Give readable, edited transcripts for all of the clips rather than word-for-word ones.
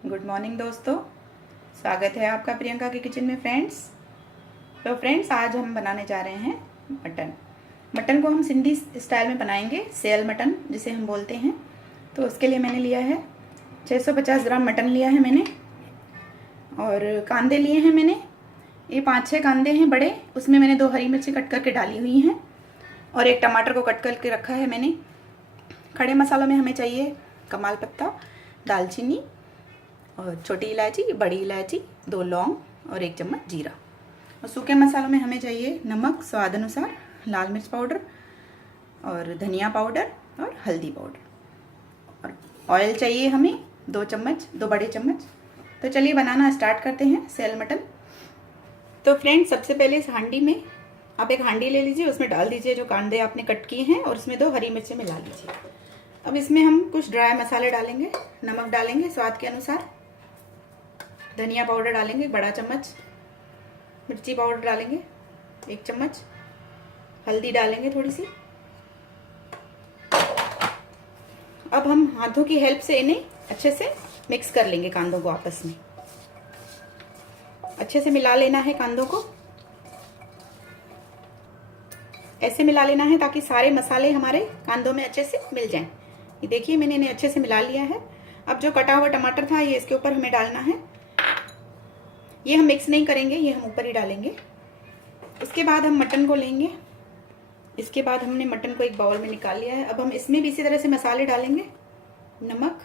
Good morning दोस्तों, स्वागत है आपका प्रियंका के किचन में फ्रेंड्स। तो फ्रेंड्स, आज हम बनाने जा रहे हैं मटन को हम सिंधी स्टाइल में बनाएंगे, सेल मटन जिसे हम बोलते हैं। तो उसके लिए मैंने लिया है 650 ग्राम मटन लिया है मैंने, और कांदे लिए हैं मैंने। ये 5-6 कांदे हैं बड़े, उसमें मैंने 2 हरी मिर्ची कट करके डाली हुई हैं और एक टमाटर को कट करके रखा है मैंने। खड़े मसालों में हमें चाहिए कमाल पत्ता, दालचीनी और छोटी इलायची, बड़ी इलायची, 2 लौंग और 1 चम्मच जीरा। और सूखे मसालों में हमें चाहिए नमक स्वाद अनुसार, लाल मिर्च पाउडर और धनिया पाउडर और हल्दी पाउडर। और ऑयल चाहिए हमें 2 चम्मच, 2 बड़े चम्मच। तो चलिए बनाना स्टार्ट करते हैं सेल मटन। तो फ्रेंड्स, सबसे पहले इस हांडी में आप एक हांडी ले लीजिए, उसमें डाल दीजिए जो कांदे आपने कट किए हैं और उसमें 2 हरी मिर्चें मिला लीजिए। अब इसमें हम कुछ ड्राई मसाले डालेंगे। नमक डालेंगे स्वाद के अनुसार, धनिया पाउडर डालेंगे बड़ा चम्मच, मिर्ची पाउडर डालेंगे 1 चम्मच, हल्दी डालेंगे थोड़ी सी। अब हम हाथों की हेल्प से इन्हें अच्छे से मिक्स कर लेंगे, कांदों को आपस में अच्छे से मिला लेना है। कांदों को ऐसे मिला लेना है ताकि सारे मसाले हमारे कांदों में अच्छे से मिल जाएं। ये देखिए, मैंने इन्हें अच्छे से मिला लिया है। अब जो कटा हुआ टमाटर था ये इसके ऊपर हमें डालना है। ये हम मिक्स नहीं करेंगे, ये हम ऊपर ही डालेंगे। उसके बाद हम मटन को लेंगे। इसके बाद हमने मटन को एक बाउल में निकाल लिया है। अब हम इसमें भी इसी तरह से मसाले डालेंगे, नमक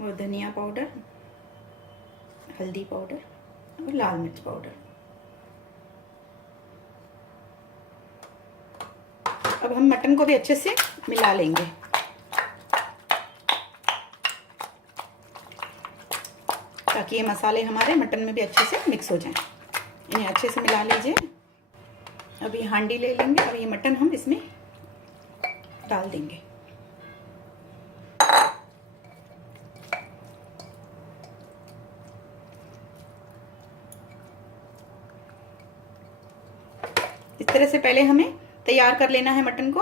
और धनिया पाउडर, हल्दी पाउडर और लाल मिर्च पाउडर। अब हम मटन को भी अच्छे से मिला लेंगे। ताकि ये मसाले हमारे मटन में भी अच्छे से मिक्स हो जाएं। इन्हें अच्छे से मिला लीजिए। अब ये हांडी ले लेंगे और ये मटन हम इसमें डाल देंगे। इस तरह से पहले हमें तैयार कर लेना है मटन को।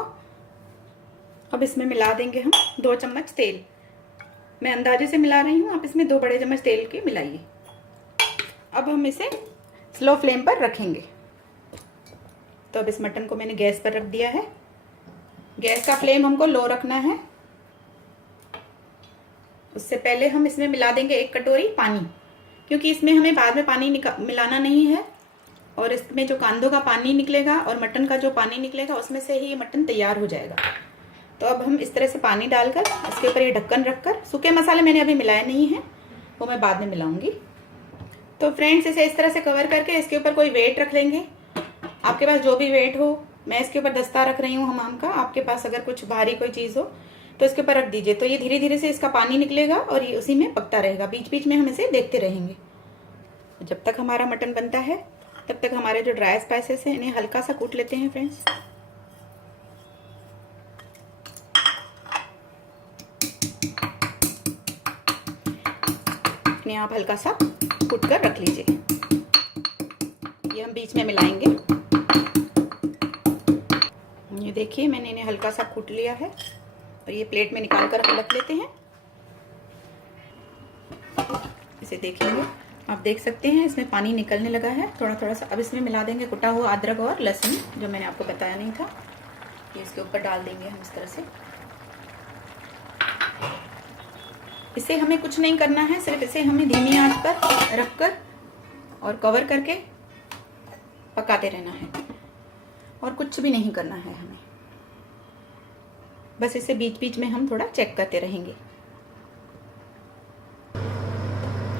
अब इसमें मिला देंगे हम 2 चम्मच तेल। मैं अंदाजे से मिला रही हूँ, आप इसमें 2 बड़े चम्मच तेल के मिलाइए। अब हम इसे स्लो फ्लेम पर रखेंगे। तो अब इस मटन को मैंने गैस पर रख दिया है। गैस का फ्लेम हमको लो रखना है। उससे पहले हम इसमें मिला देंगे 1 कटोरी पानी, क्योंकि इसमें हमें बाद में पानी मिलाना नहीं है। और इसमें जो कांदों का पानी निकलेगा और मटन का जो पानी निकलेगा उसमें से ही ये मटन तैयार हो जाएगा। तो अब हम इस तरह से पानी डालकर इसके ऊपर ये ढक्कन रखकर, सूखे मसाले मैंने अभी मिलाए नहीं हैं, वो मैं बाद में मिलाऊंगी। तो फ्रेंड्स, इसे इस तरह से कवर करके इसके ऊपर कोई वेट रख लेंगे। आपके पास जो भी वेट हो, मैं इसके ऊपर दस्ता रख रही हूँ हमाम का। आपके पास अगर कुछ भारी कोई चीज़ हो तो इसके ऊपर रख दीजिए। तो ये धीरे धीरे से इसका पानी निकलेगा और ये उसी में पकता रहेगा। बीच बीच में हम इसे देखते रहेंगे। जब तक हमारा मटन बनता है तब तक हमारे जो ड्राई स्पाइसेस हैं इन्हें हल्का सा कूट लेते हैं फ्रेंड्स। इन्हें आप हल्का सा कूट कर रख लीजिए। ये हम बीच में मिलाएंगे। ये देखिए, मैंने इन्हें हल्का सा कूट लिया है और ये प्लेट में निकाल कर हम रख लेते हैं। इसे देखेंगे, आप देख सकते हैं इसमें पानी निकलने लगा है थोड़ा थोड़ा सा। अब इसमें मिला देंगे कुटा हुआ अदरक और लहसुन, जो मैंने आपको बताया नहीं था। ये इसके ऊपर डाल देंगे हम इस तरह से। इसे हमें कुछ नहीं करना है, सिर्फ इसे हमें धीमी आंच पर रखकर और कवर करके पकाते रहना है और कुछ भी नहीं करना है हमें। बस इसे बीच बीच में हम थोड़ा चेक करते रहेंगे।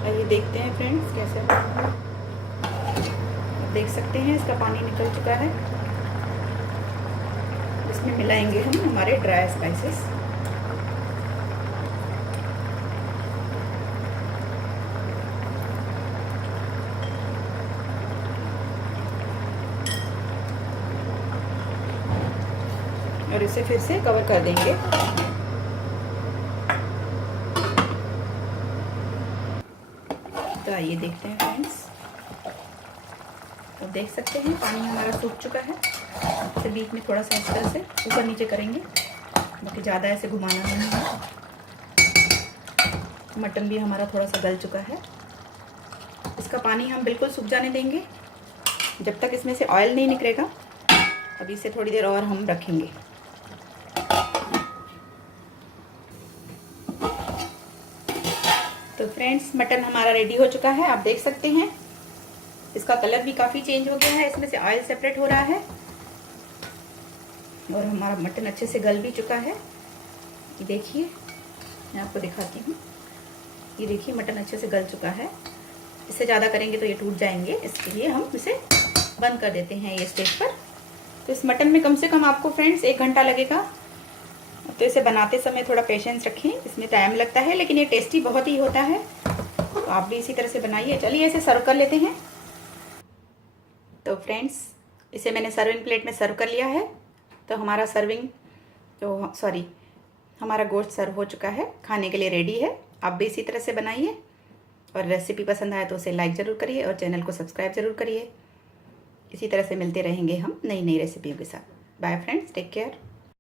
आइए देखते हैं फ्रेंड्स कैसे। आप देख सकते हैं इसका पानी निकल चुका है। इसमें मिलाएंगे हम हमारे ड्राई स्पाइसेस। और इसे फिर से कवर कर देंगे। तो आइए देखते हैं फ्रेंड्स। तो देख सकते हैं पानी हमारा सूख चुका है। इसे बीच में थोड़ा सा इस तरह से ऊपर नीचे करेंगे, बाकी ज़्यादा ऐसे घुमाना नहीं है। मटन भी हमारा थोड़ा सा गल चुका है। इसका पानी हम बिल्कुल सूख जाने देंगे। जब तक इसमें से ऑयल नहीं निकलेगा अभी इसे थोड़ी देर और हम रखेंगे। तो फ्रेंड्स, मटन हमारा रेडी हो चुका है। आप देख सकते हैं इसका कलर भी काफ़ी चेंज हो गया है, इसमें से ऑयल सेपरेट हो रहा है और हमारा मटन अच्छे से गल भी चुका है। ये देखिए, मैं आपको दिखाती हूँ। ये देखिए, मटन अच्छे से गल चुका है। इससे ज़्यादा करेंगे तो ये टूट जाएंगे, इसके लिए हम इसे बंद कर देते हैं ये स्टेज पर। तो इस मटन में कम से कम आपको फ्रेंड्स 1 घंटा लगेगा। तो इसे बनाते समय थोड़ा पेशेंस रखें, इसमें टाइम लगता है लेकिन ये टेस्टी बहुत ही होता है। तो आप भी इसी तरह से बनाइए। चलिए इसे सर्व कर लेते हैं। तो फ्रेंड्स, इसे मैंने सर्विंग प्लेट में सर्व कर लिया है। तो हमारा हमारा गोश्त सर्व हो चुका है, खाने के लिए रेडी है। आप भी इसी तरह से बनाइए और रेसिपी पसंद आए तो उसे लाइक ज़रूर करिए और चैनल को सब्सक्राइब ज़रूर करिए। इसी तरह से मिलते रहेंगे हम नई नई रेसिपियों के साथ। Bye friends, take care.